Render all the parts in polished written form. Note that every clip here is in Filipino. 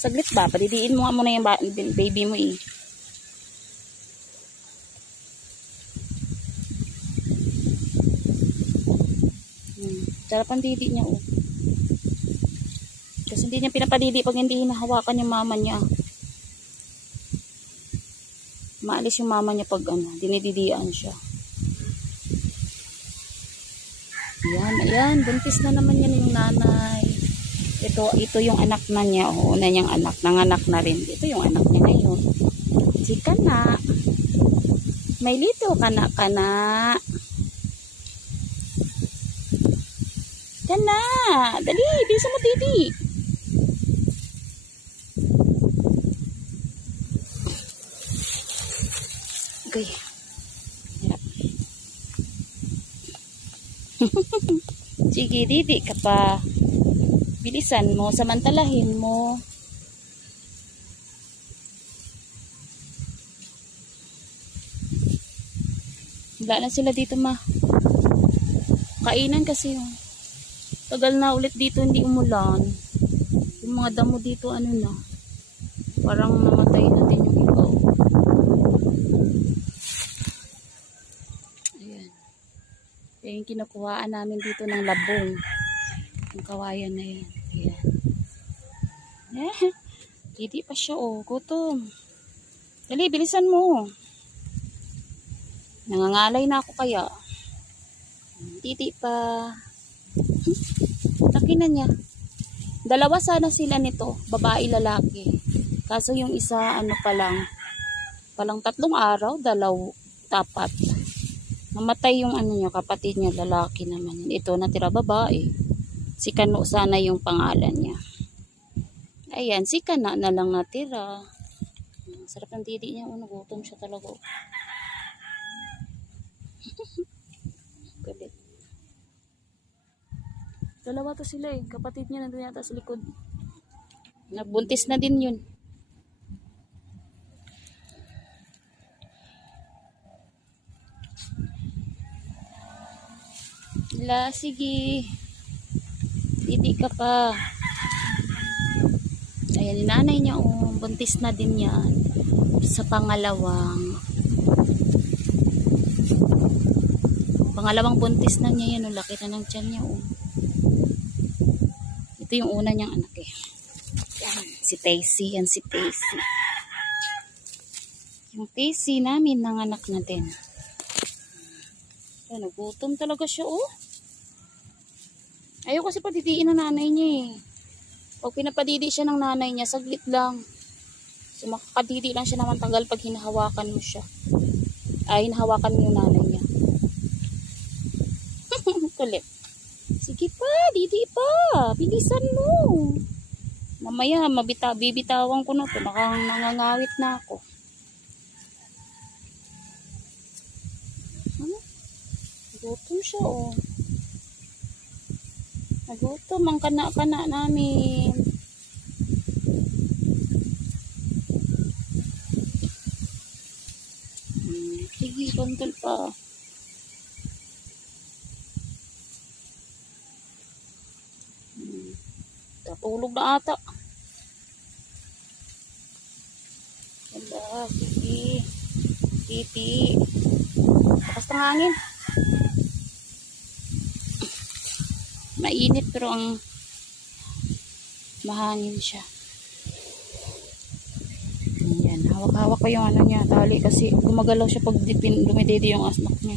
Saglit ba? Padidiin mo nga muna yung baby mo eh. Sarap ang didi niya oh. Kasi hindi niya pinapadidi pag hindi hinahawakan yung mama niya. Maalis yung mama niya pag dinididian siya. Ayan, buntis na naman yan yung nanay. Ito yung anak na niya. O, una niyang anak. Nanganak na rin. Ito yung anak niya ngayon. Si Kana. May lito Kana. Kana. Dali, bilisan mo didi. Okay. Hirap. Sige, didi ka pa. Bilisan mo, samantalahin mo. Wala na sila dito ma. Kainan kasi yung tagal na ulit dito hindi umulan. Yung mga damo dito na. Parang namatay na din yung iba. Ayan. Kaya yung kinukuhaan namin dito ng labong. Yung kawayan na yan. Ayan. Hindi pa siya oh. Gutom. Dali, bilisan mo. Nangangalay na ako kaya. Titi pa. Laki na niya. Dalawa sana sila nito. Babae, lalaki. Kaso yung isa palang 3 araw. Tapat. Namatay yung niya, kapatid niya. Lalaki naman. Ito natira babae. Si Kano sana yung pangalan niya. Ayan, si Kana na lang natira. Sarap ng didi niya. Nagutom siya talaga. Galit. Dalawa to sila eh. Kapatid niya nandun yata sa likod. Nagbuntis na din yun. Sige. Didi ka pa. Ayan, yung nanay niya buntis na din yan. Sa pangalawang buntis na niya yan. Laki na ng tiyan niya Ito yung una niyang anak eh. Yan, si Tacy. Yan si Tacy. Yung Tacy namin nanganak na din. Ayan, nagutom talaga siya Ayaw kasi padidiin ng nanay niya eh. Pag pinapadidi siya ng nanay niya, saglit lang. So makakadidi lang siya naman tagal pag hinahawakan mo siya. Hinahawakan mo yung nanay niya. Kulit. Sige pa, didi pa. Bilisan mo. Mamaya, bibitawan ko na ito. Nangangawit na ako. Nagutom siya Nagutom ang kana-kana namin. Sige, kontol pa. Tatulog na ata. Ganda, sige. Titi. Lakas ng hangin. Mainit pero ang mahangin siya. Ayan, hawak-hawak ko yung niya, tali kasi gumagalaw siya pag dumidede yung asnak niya.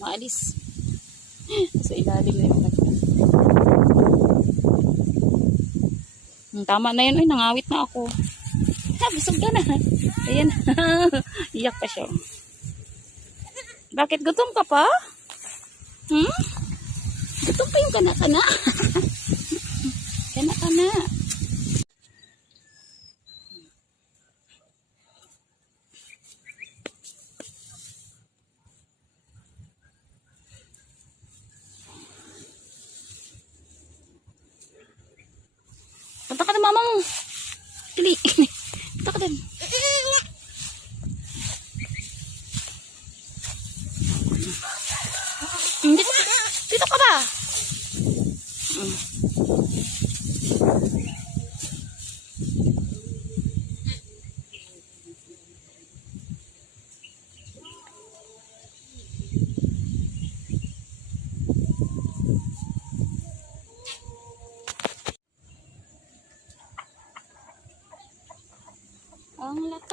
Maalis. Sa ilalim na yung tama na yun. Nangawit na ako. Busog ka na. Ayan. Iyak pa siya. Bakit gutom ka pa? Gutom pa yung kana-kana. Kana-kana. Punta ka na mama mo. Dili. Punta ka din. Dito ka ba?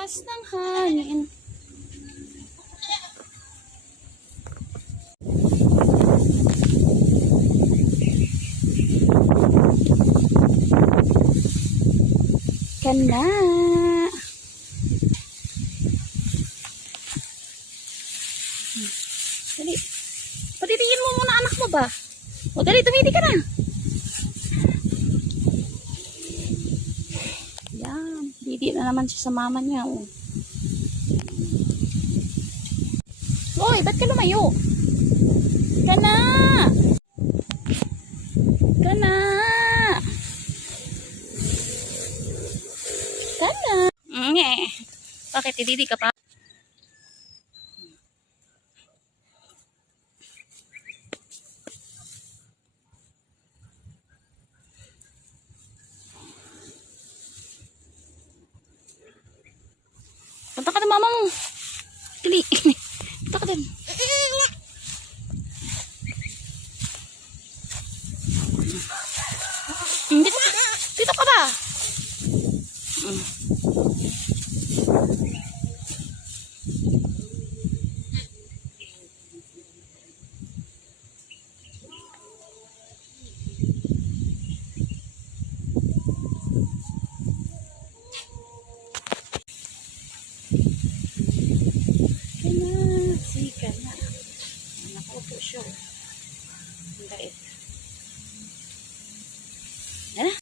lakas ng hangin. Kana. Dali. Patitingin mo muna anak mo ba? O dali, tumiti ka na. Yan. Didi na naman siya sa mama niya. Oh. Hoy, ba't ka lumayo? Kana. Kana. Kana. Bakit? Didi ka pa? Punta ka na mama mo. Dali. Punta ka din. Dito ka ba? Sika na. Anak ko po siya. Ang dait. Yan na.